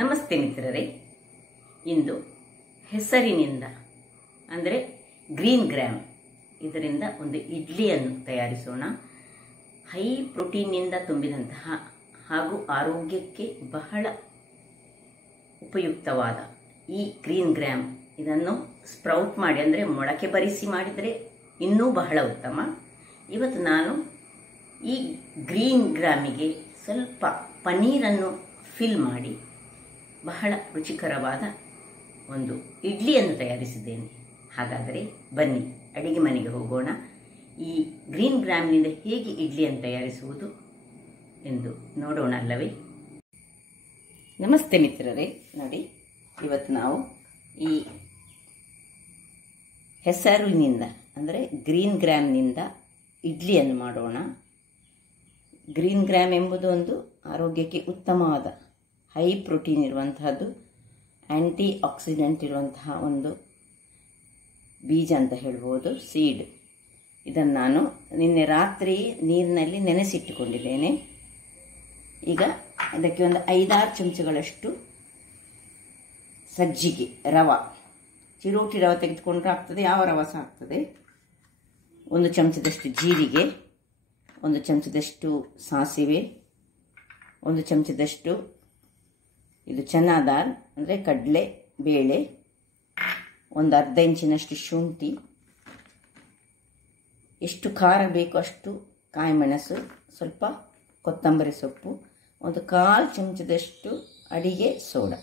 ನಮಸ್ತೆ ಮಿತ್ರರೇ, ಇಂದು ಹೆಸರಿನಿಂದ ಅಂದರೆ ಗ್ರೀನ್ ಗ್ರಾಮ್ ಇದರಿಂದ ಒಂದು ಇಡ್ಲಿಯನ್ನು ತಯಾರಿಸೋಣ. ಹೈ ಪ್ರೋಟೀನ್ನಿಂದ ತುಂಬಿದಂತಹ ಹಾಗೂ ಆರೋಗ್ಯಕ್ಕೆ ಬಹಳ ಉಪಯುಕ್ತವಾದ ಈ ಗ್ರೀನ್ ಗ್ರಾಮ್ ಇದನ್ನು ಸ್ಪ್ರೌಟ್ ಮಾಡಿ ಅಂದರೆ ಮೊಳಕೆ ಬರಿಸಿ ಮಾಡಿದರೆ ಇನ್ನೂ ಬಹಳ ಉತ್ತಮ. ಇವತ್ತು ನಾನು ಈ ಗ್ರೀನ್ ಗ್ರಾಮಿಗೆ ಸ್ವಲ್ಪ ಪನ್ನೀರನ್ನು ಫಿಲ್ ಮಾಡಿ ಬಹಳ ರುಚಿಕರವಾದ ಒಂದು ಇಡ್ಲಿಯನ್ನು ತಯಾರಿಸಿದ್ದೇನೆ. ಹಾಗಾದರೆ ಬನ್ನಿ ಅಡಿಗೆ ಮನೆಗೆ ಹೋಗೋಣ. ಈ ಗ್ರೀನ್ ಗ್ರಾಮ್ನಿಂದ ಹೇಗೆ ಇಡ್ಲಿಯನ್ನು ತಯಾರಿಸುವುದು ಎಂದು ನೋಡೋಣ ಅಲ್ಲವೇ? ನಮಸ್ತೆ ಮಿತ್ರರೇ, ನೋಡಿ ಇವತ್ತು ನಾವು ಈ ಹೆಸರಿನಿಂದ ಅಂದರೆ ಗ್ರೀನ್ ಗ್ರಾಮ್ನಿಂದ ಇಡ್ಲಿಯನ್ನು ಮಾಡೋಣ. ಗ್ರೀನ್ ಗ್ರಾಮ್ ಎಂಬುದು ಒಂದು ಆರೋಗ್ಯಕ್ಕೆ ಉತ್ತಮವಾದ ಹೈ ಪ್ರೋಟೀನ್ ಇರುವಂತಹದ್ದು, ಆ್ಯಂಟಿ ಆಕ್ಸಿಡೆಂಟ್ ಇರುವಂತಹ ಒಂದು ಬೀಜ ಅಂತ ಹೇಳ್ಬೋದು, ಸೀಡ್. ಇದನ್ನು ನಾನು ನಿನ್ನೆ ರಾತ್ರಿ ನೀರಿನಲ್ಲಿ ನೆನೆಸಿಟ್ಟುಕೊಂಡಿದ್ದೇನೆ. ಈಗ ಅದಕ್ಕೆ ಒಂದು 5-6 ಚಮಚಗಳಷ್ಟು ಸಜ್ಜಿಗೆ ರವೆ, ಚಿರೋಟಿ ರವೆ ತೆಗೆದುಕೊಂಡ್ರೆ ಆಗ್ತದೆ, ಯಾವ ರವೆ ಸಹ ಆಗ್ತದೆ. 1 ಚಮಚದಷ್ಟು ಜೀರಿಗೆ, 1 ಚಮಚದಷ್ಟು ಸಾಸಿವೆ, 1 ಚಮಚದಷ್ಟು ಇದು ಚನಾ ದಾಲ್ ಅಂದರೆ ಕಡಲೆ ಬೇಳೆ, ಒಂದು ಅರ್ಧ ಇಂಚಿನಷ್ಟು ಶುಂಠಿ, ಎಷ್ಟು ಖಾರ ಬೇಕು ಅಷ್ಟು ಕಾಯಿ ಮೆಣಸು, ಸ್ವಲ್ಪ ಕೊತ್ತಂಬರಿ ಸೊಪ್ಪು, ಒಂದು 1/4 ಚಮಚದಷ್ಟು ಅಡಿಗೆ ಸೋಡಾ.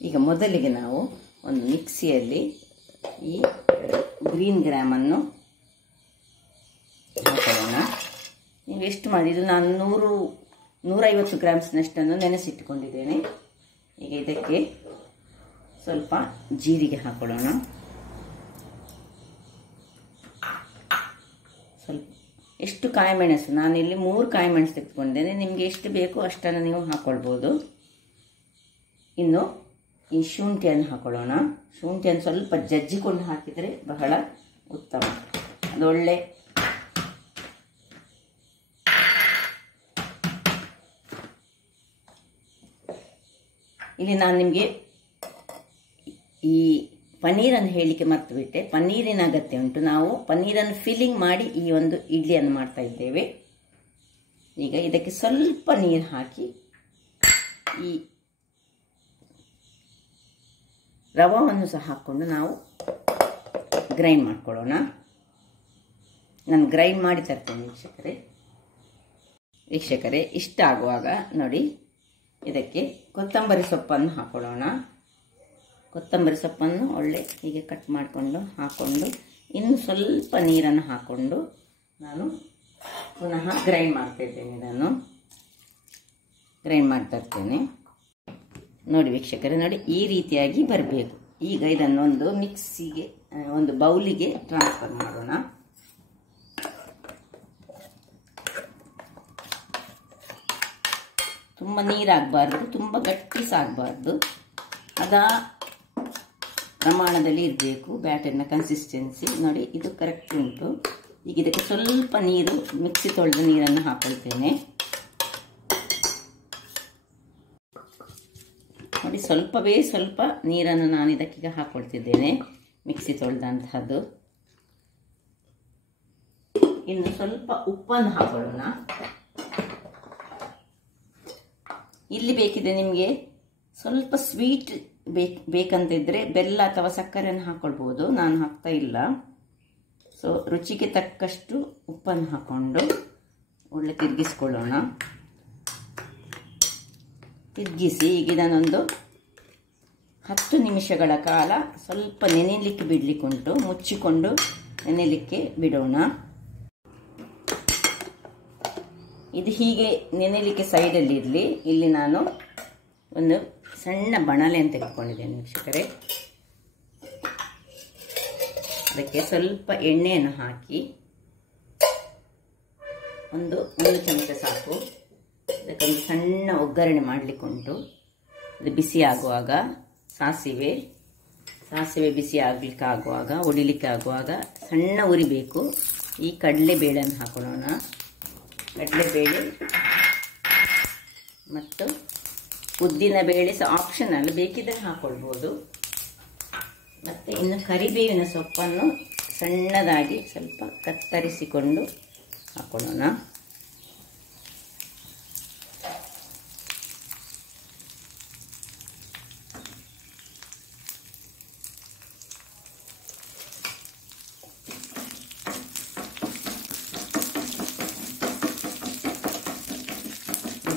ಈಗ ಮೊದಲಿಗೆ ನಾವು ಒಂದು ಮಿಕ್ಸಿಯಲ್ಲಿ ಈ ಗ್ರೀನ್ ಗ್ರಾಮನ್ನು ಹಾಕೋಣ. ನೀವು ಎಷ್ಟು ಮಾಡಿ, ಇದು ನಾನು 150 ಗ್ರಾಮ್ಸ್ನಷ್ಟನ್ನು ನೆನೆಸಿಟ್ಟುಕೊಂಡಿದ್ದೇನೆ. ಈಗ ಇದಕ್ಕೆ ಸ್ವಲ್ಪ ಜೀರಿಗೆ ಹಾಕೊಳ್ಳೋಣ, ಸ್ವಲ್ಪ ಎಷ್ಟು ಕಾಯಿಮೆಣಸು, ನಾನಿಲ್ಲಿ 3 ಕಾಯಿಮೆಣಸು ತೆಗೆದುಕೊಂಡಿದ್ದೇನೆ. ನಿಮಗೆ ಎಷ್ಟು ಬೇಕೋ ಅಷ್ಟನ್ನು ನೀವು ಹಾಕ್ಕೊಳ್ಬೋದು. ಇನ್ನು ಈ ಶುಂಠಿಯನ್ನು ಹಾಕೊಳ್ಳೋಣ. ಶುಂಠಿಯನ್ನು ಸ್ವಲ್ಪ ಜಜ್ಜಿಕೊಂಡು ಹಾಕಿದರೆ ಬಹಳ ಉತ್ತಮ, ಅದೊಳ್ಳೆ ಇಲ್ಲಿ ನಾನು ನಿಮಗೆ ಈ ಪನ್ನೀರನ್ನು ಹೇಳಲಿಕ್ಕೆ ಮರ್ತು ಬಿಟ್ಟೆ. ಪನ್ನೀರಿನ ಅಗತ್ಯ ಉಂಟು. ನಾವು ಪನ್ನೀರನ್ನು ಫಿಲ್ಲಿಂಗ್ ಮಾಡಿ ಈ ಒಂದು ಇಡ್ಲಿಯನ್ನು ಮಾಡ್ತಾ ಇದ್ದೇವೆ. ಈಗ ಇದಕ್ಕೆ ಸ್ವಲ್ಪ ನೀರು ಹಾಕಿ ಈ ರವೆಯನ್ನು ಸಹ ಹಾಕ್ಕೊಂಡು ನಾವು ಗ್ರೈಂಡ್ ಮಾಡ್ಕೊಳ್ಳೋಣ. ನಾನು ಗ್ರೈಂಡ್ ಮಾಡಿ ತರ್ತೇನೆ ವೀಕ್ಷಕರೇ. ಇಷ್ಟ ಆಗುವಾಗ ನೋಡಿ ಇದಕ್ಕೆ ಕೊತ್ತಂಬರಿ ಸೊಪ್ಪನ್ನು ಹಾಕೊಳ್ಳೋಣ. ಕೊತ್ತಂಬರಿ ಸೊಪ್ಪನ್ನು ಒಳ್ಳೆ ಹೀಗೆ ಕಟ್ ಮಾಡಿಕೊಂಡು ಹಾಕ್ಕೊಂಡು ಇನ್ನು ಸ್ವಲ್ಪ ನೀರನ್ನು ಹಾಕ್ಕೊಂಡು ನಾನು ಪುನಃ ಗ್ರೈಂಡ್ ಮಾಡ್ತಾಯಿದ್ದೇನೆ. ಇದನ್ನು ಗ್ರೈಂಡ್ ಮಾಡ್ತಾ ಇರ್ತೇನೆ. ನೋಡಿ ವೀಕ್ಷಕರೇ, ನೋಡಿ ಈ ರೀತಿಯಾಗಿ ಬರಬೇಕು. ಈಗ ಇದನ್ನೊಂದು ಮಿಕ್ಸಿಗೆ, ಒಂದು ಬೌಲಿಗೆ ಟ್ರಾನ್ಸ್ಫರ್ ಮಾಡೋಣ. ತುಂಬ ನೀರಾಗಬಾರ್ದು, ತುಂಬ ಗಟ್ಟಿ ಸಾಗಬಾರ್ದು, ಅದ ಪ್ರಮಾಣದಲ್ಲಿ ಇರಬೇಕು ಬ್ಯಾಟರ್ನ ಕನ್ಸಿಸ್ಟೆನ್ಸಿ. ನೋಡಿ ಇದು ಕರೆಕ್ಟ್ ಉಂಟು. ಈಗ ಇದಕ್ಕೆ ಸ್ವಲ್ಪ ನೀರು, ಮಿಕ್ಸಿ ತೊಳೆದ ನೀರನ್ನು ಹಾಕೊಳ್ತೇನೆ. ನೋಡಿ ಸ್ವಲ್ಪವೇ ಸ್ವಲ್ಪ ನೀರನ್ನು ನಾನು ಇದಕ್ಕೀಗ ಹಾಕ್ಕೊಳ್ತಿದ್ದೇನೆ, ಮಿಕ್ಸಿ ತೊಳೆದಂತಹದ್ದು. ಇನ್ನು ಸ್ವಲ್ಪ ಉಪ್ಪನ್ನು ಹಾಕೊಳ್ಳೋಣ. ಇಲ್ಲಿ ಬೇಕಿದೆ ನಿಮಗೆ ಸ್ವಲ್ಪ ಸ್ವೀಟ್ ಬೇಕಂತಿದ್ರೆ ಬೆಲ್ಲ ಅಥವಾ ಸಕ್ಕರೆಯನ್ನು ಹಾಕ್ಕೊಳ್ಬೋದು. ನಾನು ಹಾಕ್ತಾ ಇಲ್ಲ. ಸೊ ರುಚಿಗೆ ತಕ್ಕಷ್ಟು ಉಪ್ಪನ್ನು ಹಾಕ್ಕೊಂಡು ಒಳ್ಳೆ ತಿರುಗಿಸ್ಕೊಳ್ಳೋಣ. ತಿರುಗಿಸಿ ಈಗ ಇದನ್ನೊಂದು 10 ನಿಮಿಷಗಳ ಕಾಲ ಸ್ವಲ್ಪ ನೆನೆಯಲಿಕ್ಕೆ ಬಿಡಲಿಕ್ಕುಂಟು. ಮುಚ್ಚಿಕೊಂಡು ನೆನೆಯಲಿಕ್ಕೆ ಬಿಡೋಣ. ಇದು ಹೀಗೆ ನೆನೆಯಲಿಕ್ಕೆ ಸೈಡಲ್ಲಿ ಇರಲಿ. ಇಲ್ಲಿ ನಾನು ಒಂದು ಸಣ್ಣ ಬಣಲೆಯನ್ನು ತೆಗೆದುಕೊಂಡಿದ್ದೇನೆ ವೀಕ್ಷಕರೇ. ಅದಕ್ಕೆ ಸ್ವಲ್ಪ ಎಣ್ಣೆಯನ್ನು ಹಾಕಿ ಒಂದು ಚಮಚ ಸಾಕು. ಅದಕ್ಕೊಂದು ಸಣ್ಣ ಒಗ್ಗರಣೆ ಮಾಡಲಿಕ್ಕುಂಟು. ಅದು ಬಿಸಿ ಆಗುವಾಗ ಸಾಸಿವೆ ಬಿಸಿ ಆಗುವಾಗ ಒಡಿಲಿಕ್ಕೆ ಆಗುವಾಗ ಸಣ್ಣ ಉರಿಬೇಕು. ಈ ಕಡಲೆಬೇಳೆಯನ್ನು ಹಾಕೊಳ್ಳೋಣ. ಕಡಲೆಬೇಳೆ ಮತ್ತು ಉದ್ದಿನ ಬೇಳೆ ಸಹ ಆಪ್ಷನಲ್, ಬೇಕಿದ್ದರೆ ಹಾಕ್ಕೊಳ್ಬೋದು. ಮತ್ತು ಇನ್ನು ಕರಿಬೇವಿನ ಸೊಪ್ಪನ್ನು ಸಣ್ಣದಾಗಿ ಸ್ವಲ್ಪ ಕತ್ತರಿಸಿಕೊಂಡು ಹಾಕೊಳ್ಳೋಣ.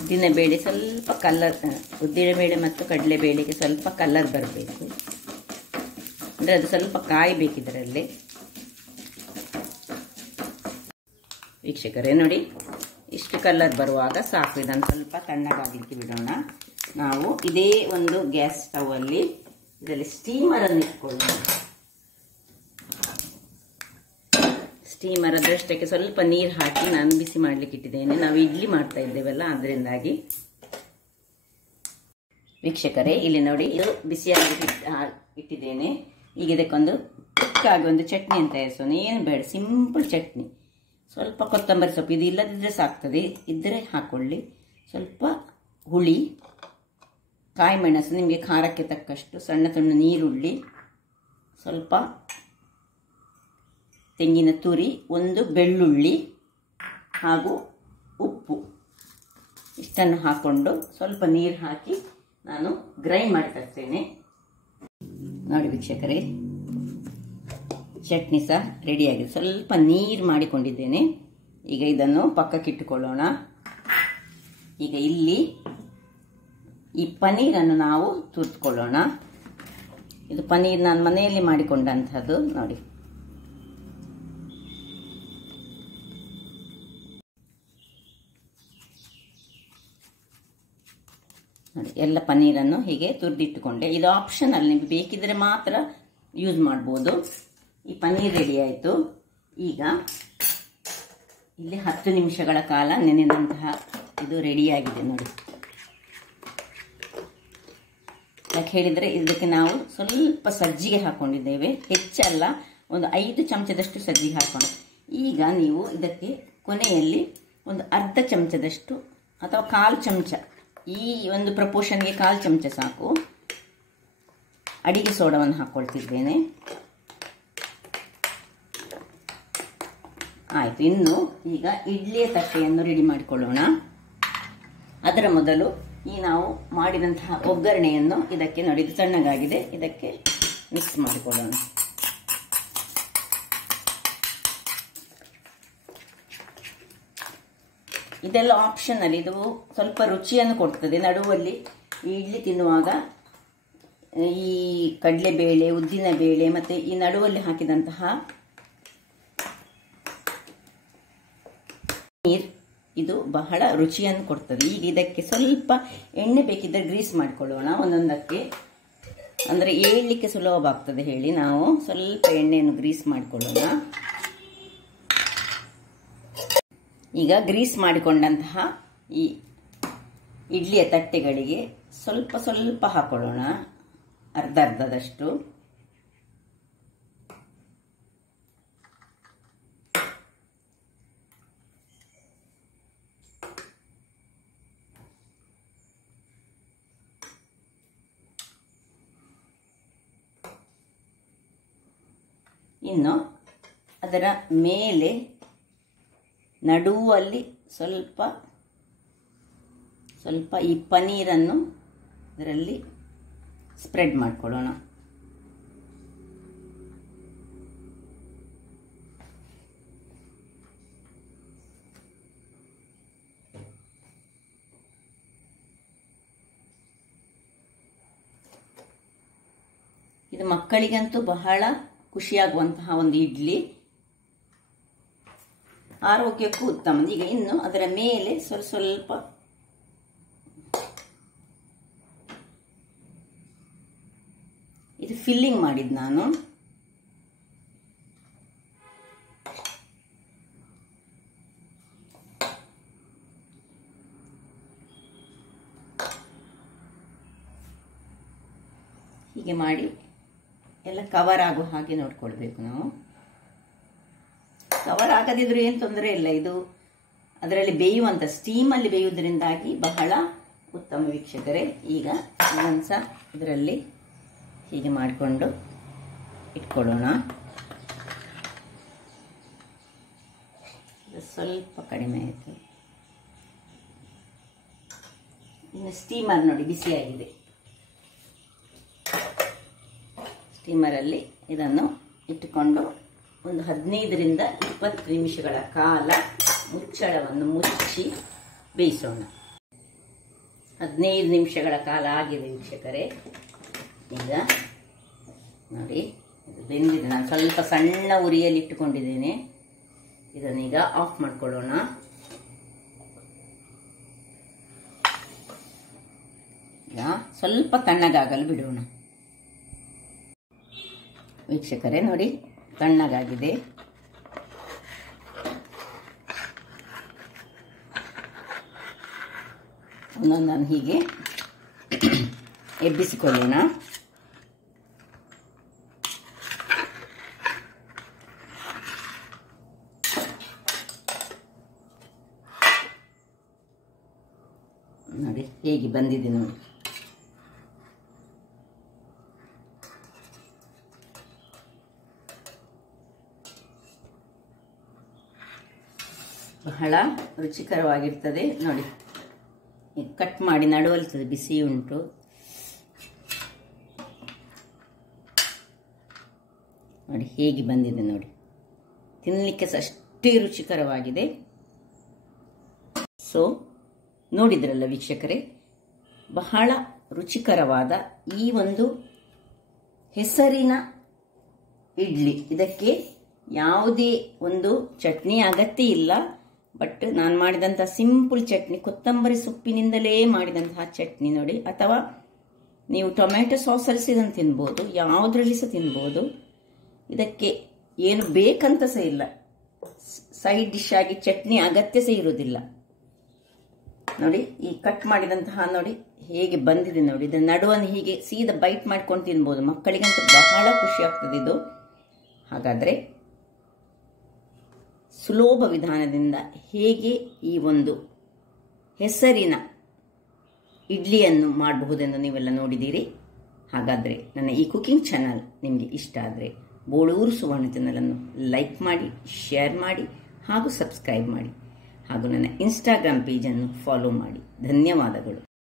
ಉದ್ದಿನಬೇಳೆ ಸ್ವಲ್ಪ ಕಲ್ಲರ್, ಉದ್ದಿನಬೇಳೆ ಮತ್ತು ಕಡಲೆಬೇಳೆಗೆ ಸ್ವಲ್ಪ ಕಲ್ಲರ್ ಬರಬೇಕು, ಅಂದರೆ ಅದು ಸ್ವಲ್ಪ ಕಾಯಬೇಕಿದ್ರಲ್ಲಿ. ವೀಕ್ಷಕರೇ ನೋಡಿ, ಇಷ್ಟು ಕಲ್ಲರ್ ಬರುವಾಗ ಸಾಕು. ಇದನ್ನು ಸ್ವಲ್ಪ ತಣ್ಣಗಾಗಲಿಕ್ಕೆ ಬಿಡೋಣ. ನಾವು ಇದೇ ಒಂದು ಗ್ಯಾಸ್ ಸ್ಟವಲ್ಲಿ ಇದರಲ್ಲಿ ಸ್ಟೀಮರನ್ನು ಇಟ್ಕೊಳ್ಳೋಣ. ಸ್ಟೀಮರ್ ಅದರಷ್ಟಕ್ಕೆ ಸ್ವಲ್ಪ ನೀರು ಹಾಕಿ ನಾನು ಬಿಸಿ ಮಾಡಲಿಕ್ಕೆ ಇಟ್ಟಿದ್ದೇನೆ. ನಾವು ಇಡ್ಲಿ ಮಾಡ್ತಾ ಇದ್ದೇವಲ್ಲ, ಅದರಿಂದಾಗಿ. ವೀಕ್ಷಕರೇ ಇಲ್ಲಿ ನೋಡಿ, ಇದು ಬಿಸಿಯಾಗಿ ಇಟ್ಟಿದ್ದೇನೆ. ಈಗ ಇದಕ್ಕೊಂದು ಚಿಕ್ಕಾಗಿ ಒಂದು ಚಟ್ನಿಯನ್ನು ತಯಾರಿಸೋಣ. ಏನು ಬೇಡ, ಸಿಂಪಲ್ ಚಟ್ನಿ. ಸ್ವಲ್ಪ ಕೊತ್ತಂಬರಿ ಸೊಪ್ಪು, ಇದು ಇಲ್ಲದಿದ್ದರೆ ಸಾಕ್ತದೆ, ಇದ್ದರೆ ಹಾಕ್ಕೊಳ್ಳಿ. ಸ್ವಲ್ಪ ಹುಳಿ, ಕಾಯಿ ಮೆಣಸು ನಿಮಗೆ ಖಾರಕ್ಕೆ ತಕ್ಕಷ್ಟು, ಸಣ್ಣ ಸಣ್ಣ ನೀರುಳ್ಳಿ, ಸ್ವಲ್ಪ ತೆಂಗಿನ ತುರಿ, ಒಂದು ಬೆಳ್ಳುಳ್ಳಿ ಹಾಗೂ ಉಪ್ಪು, ಇಷ್ಟನ್ನು ಹಾಕ್ಕೊಂಡು ಸ್ವಲ್ಪ ನೀರು ಹಾಕಿ ನಾನು ಗ್ರೈಂಡ್ ಮಾಡಿ ತರ್ತೇನೆ. ನೋಡಿ ವೀಕ್ಷಕರೇ, ಚಟ್ನಿ ಸಹ ರೆಡಿಯಾಗಿದೆ. ಸ್ವಲ್ಪ ನೀರು ಮಾಡಿಕೊಂಡಿದ್ದೇನೆ. ಈಗ ಇದನ್ನು ಪಕ್ಕಕ್ಕಿಟ್ಟುಕೊಳ್ಳೋಣ. ಈಗ ಇಲ್ಲಿ ಈ ಪನ್ನೀರನ್ನು ನಾವು ತುರ್ದುಕೊಳ್ಳೋಣ. ಇದು ಪನ್ನೀರ್ ನಾನು ಮನೆಯಲ್ಲಿ ಮಾಡಿಕೊಂಡಂಥದ್ದು. ನೋಡಿ, ನೋಡಿ ಎಲ್ಲ ಪನ್ನೀರನ್ನು ಹೀಗೆ ತುರಿದಿಟ್ಟುಕೊಂಡೆ. ಇದು ಆಪ್ಷನಲ್, ನಿಮಗೆ ಬೇಕಿದ್ರೆ ಮಾತ್ರ ಯೂಸ್ ಮಾಡ್ಬೋದು. ಈ ಪನ್ನೀರ್ ರೆಡಿ ಆಯಿತು. ಈಗ ಇಲ್ಲಿ 10 ನಿಮಿಷಗಳ ಕಾಲ ನೆನೆದಂತಹ ಇದು ರೆಡಿಯಾಗಿದೆ ನೋಡಿ. ಯಾಕೆ ಹೇಳಿದರೆ ಇದಕ್ಕೆ ನಾವು ಸ್ವಲ್ಪ ಸಜ್ಜಿಗೆ ಹಾಕ್ಕೊಂಡಿದ್ದೇವೆ, ಹೆಚ್ಚಲ್ಲ, ಒಂದು 5 ಚಮಚದಷ್ಟು ಸಜ್ಜಿಗೆ ಹಾಕೊಂಡು. ಈಗ ನೀವು ಇದಕ್ಕೆ ಕೊನೆಯಲ್ಲಿ ಒಂದು ಅರ್ಧ ಚಮಚದಷ್ಟು ಅಥವಾ 1/4 ಚಮಚ, ಈ ಒಂದು ಪ್ರಪೋರ್ಷನ್ಗೆ 1/4 ಚಮಚ ಸಾಕು, ಅಡಿಗೆ ಸೋಡವನ್ನು ಹಾಕ್ಕೊಳ್ತಿದ್ದೇನೆ. ಆಯಿತು. ಇನ್ನು ಈಗ ಇಡ್ಲಿಯ ತಟ್ಟೆಯನ್ನು ರೆಡಿ ಮಾಡಿಕೊಳ್ಳೋಣ. ಅದರ ಮೊದಲು ಈ ನಾವು ಮಾಡಿದಂತಹ ಒಗ್ಗರಣೆಯನ್ನು ಇದಕ್ಕೆ ನೋಡಿ, ಇದು ಸಣ್ಣಗಾಗಿದೆ, ಇದಕ್ಕೆ ಮಿಕ್ಸ್ ಮಾಡಿಕೊಳ್ಳೋಣ. ಇದೆಲ್ಲ ಆಪ್ಷನಲ್, ಇದು ಸ್ವಲ್ಪ ರುಚಿಯನ್ನು ಕೊಡ್ತದೆ. ನಡುವಲ್ಲಿ ಈ ಇಡ್ಲಿ ತಿನ್ನುವಾಗ ಈ ಕಡಲೆಬೇಳೆ, ಉದ್ದಿನ ಬೇಳೆ ಮತ್ತು ಈ ನಡುವಲ್ಲಿ ಹಾಕಿದಂತಹ ನೀರು, ಇದು ಬಹಳ ರುಚಿಯನ್ನು ಕೊಡ್ತದೆ. ಈಗ ಇದಕ್ಕೆ ಸ್ವಲ್ಪ ಎಣ್ಣೆ ಬೇಕಿದ್ದರೆ ಗ್ರೀಸ್ ಮಾಡಿಕೊಳ್ಳೋಣ ಒಂದೊಂದಕ್ಕೆ, ಅಂದರೆ ಏಳಲಿಕ್ಕೆ ಸುಲಭವಾಗ್ತದೆ ಹೇಳಿ ನಾವು ಸ್ವಲ್ಪ ಎಣ್ಣೆಯನ್ನು ಗ್ರೀಸ್ ಮಾಡಿಕೊಳ್ಳೋಣ. ಈಗ ಗ್ರೀಸ್ ಮಾಡಿಕೊಂಡಂತಹ ಈ ಇಡ್ಲಿಯ ತಟ್ಟೆಗಳಿಗೆ ಸ್ವಲ್ಪ ಸ್ವಲ್ಪ ಹಾಕೊಳ್ಳೋಣ, ಅರ್ಧದಷ್ಟು. ಇನ್ನು ಅದರ ಮೇಲೆ ನಡುವಲ್ಲಿ ಸ್ವಲ್ಪ ಸ್ವಲ್ಪ ಈ ಪನ್ನೀರನ್ನು ಇದರಲ್ಲಿ ಸ್ಪ್ರೆಡ್ ಮಾಡಿಕೊಳ್ಳೋಣ. ಇದು ಮಕ್ಕಳಿಗಂತೂ ಬಹಳ ಖುಷಿಯಾಗುವಂತಹ ಒಂದು ಇಡ್ಲಿ, ಆರೋಗ್ಯಕ್ಕೂ ಉತ್ತಮ. ಈಗ ಇನ್ನು ಅದರ ಮೇಲೆ ಸ್ವಲ್ಪ ಇದು ಫಿಲ್ಲಿಂಗ್ ಮಾಡಿದ್ದು ನಾನು. ಹೀಗೆ ಮಾಡಿ ಎಲ್ಲ ಕವರ್ ಆಗುವ ಹಾಗೆ ನೋಡ್ಕೊಳ್ಬೇಕು ನಾವು. ಕವರ್ ಆಗದಿದ್ರು ಏನು ತೊಂದರೆ ಇಲ್ಲ, ಇದು ಅದರಲ್ಲಿ ಬೇಯುವಂಥ ಸ್ಟೀಮಲ್ಲಿ ಬೇಯುವುದರಿಂದಾಗಿ ಬಹಳ ಉತ್ತಮ ವೀಕ್ಷಕರೇ. ಈಗ ಇದನ್ನು ಸಹ ಇದರಲ್ಲಿ ಹೀಗೆ ಮಾಡಿಕೊಂಡು ಇಟ್ಕೊಳ್ಳೋಣ. ಇದು ಸ್ವಲ್ಪ ಕಡಿಮೆ ಆಯಿತು. ಇನ್ನು ಸ್ಟೀಮರ್ ನೋಡಿ ಬಿಸಿಯಾಗಿದೆ. ಸ್ಟೀಮರಲ್ಲಿ ಇದನ್ನು ಇಟ್ಟುಕೊಂಡು ಒಂದು 15ರಿಂದ 20 ನಿಮಿಷಗಳ ಕಾಲ ಮುಚ್ಚಳವನ್ನು ಮುಚ್ಚಿ ಬೇಯಿಸೋಣ. 15 ನಿಮಿಷಗಳ ಕಾಲ ಆಗಿದೆ ವೀಕ್ಷಕರೇ. ಈಗ ನೋಡಿ ಇದು ಬೆಂದಿದೆ. ನಾನು ಸ್ವಲ್ಪ ಸಣ್ಣ ಉರಿಯಲ್ಲಿ ಇಟ್ಟುಕೊಂಡಿದ್ದೇನೆ. ಇದನ್ನೀಗ ಆಫ್ ಮಾಡ್ಕೊಳ್ಳೋಣ. ಈಗ ಸ್ವಲ್ಪ ತಣ್ಣಗಾಗಲು ಬಿಡೋಣ. ವೀಕ್ಷಕರೇ ನೋಡಿ ತಣ್ಣಗಾಗಿದೆ. ಒಂದೊಂದನ್ನು ಹೀಗೆ ಎಬ್ಬಿಸಿಕೊಳ್ಳೋಣ. ನೋಡಿ ಹೇಗೆ ಬಂದಿದೆ ನೋಡಿ. ಬಹಳ ರುಚಿಕರವಾಗಿರ್ತದೆ ನೋಡಿ. ಕಟ್ ಮಾಡಿ ನಡುವಲ್ತದೆ, ಬಿಸಿ ಉಂಟು. ನೋಡಿ ಹೇಗೆ ಬಂದಿದೆ ನೋಡಿ. ತಿನ್ನಲಿಕ್ಕೆ ಸಹ ಅಷ್ಟೇ ರುಚಿಕರವಾಗಿದೆ. ಸೊ ನೋಡಿದ್ರಲ್ಲ ವೀಕ್ಷಕರೇ, ಬಹಳ ರುಚಿಕರವಾದ ಈ ಒಂದು ಹೆಸರಿನ ಇಡ್ಲಿ. ಇದಕ್ಕೆ ಯಾವುದೇ ಒಂದು ಚಟ್ನಿ ಅಗತ್ಯ ಇಲ್ಲ. ಬಟ್ ನಾನು ಮಾಡಿದಂಥ ಸಿಂಪಲ್ ಚಟ್ನಿ, ಕೊತ್ತಂಬರಿ ಸೊಪ್ಪಿನಿಂದಲೇ ಮಾಡಿದಂತಹ ಚಟ್ನಿ ನೋಡಿ. ಅಥವಾ ನೀವು ಟೊಮೆಟೊ ಸಾಸಲ್ಲಿ ಸಹ ಇದನ್ನು ತಿನ್ಬೋದು, ಯಾವುದರಲ್ಲಿ ಸಹ ತಿನ್ಬೋದು. ಇದಕ್ಕೆ ಏನು ಬೇಕಂತ ಸಹ ಇಲ್ಲ. ಸೈಡ್ ಡಿಶ್ ಆಗಿ ಚಟ್ನಿ ಅಗತ್ಯ ಸಹ ಇರೋದಿಲ್ಲ. ನೋಡಿ ಈ ಕಟ್ ಮಾಡಿದಂತಹ ನೋಡಿ ಹೇಗೆ ಬಂದಿದೆ ನೋಡಿ. ಇದನ್ನ ನಡುವನ್ನು ಹೀಗೆ ಸೀದಾ ಬೈಟ್ ಮಾಡ್ಕೊಂಡು ತಿನ್ಬೋದು. ಮಕ್ಕಳಿಗಂತೂ ಬಹಳ ಖುಷಿ ಆಗ್ತದೆ ಇದು. ಹಾಗಾದರೆ ಸುಲಭ ವಿಧಾನದಿಂದ ಹೇಗೆ ಈ ಒಂದು ಹೆಸರಿನ ಇಡ್ಲಿಯನ್ನು ಮಾಡಬಹುದೆಂದು ನೀವೆಲ್ಲ ನೋಡಿದ್ದೀರಿ. ಹಾಗಾದರೆ ನನ್ನ ಈ ಕುಕಿಂಗ್ ಚಾನಲ್ ನಿಮಗೆ ಇಷ್ಟ ಆದರೆ ಬೋಳೂರು ಸುವರ್ಣ ಚಾನಲನ್ನು ಲೈಕ್ ಮಾಡಿ, ಶೇರ್ ಮಾಡಿ ಹಾಗೂ ಸಬ್ಸ್ಕ್ರೈಬ್ ಮಾಡಿ. ಹಾಗೂ ನನ್ನ ಇನ್ಸ್ಟಾಗ್ರಾಮ್ ಪೇಜನ್ನು ಫಾಲೋ ಮಾಡಿ. ಧನ್ಯವಾದಗಳು.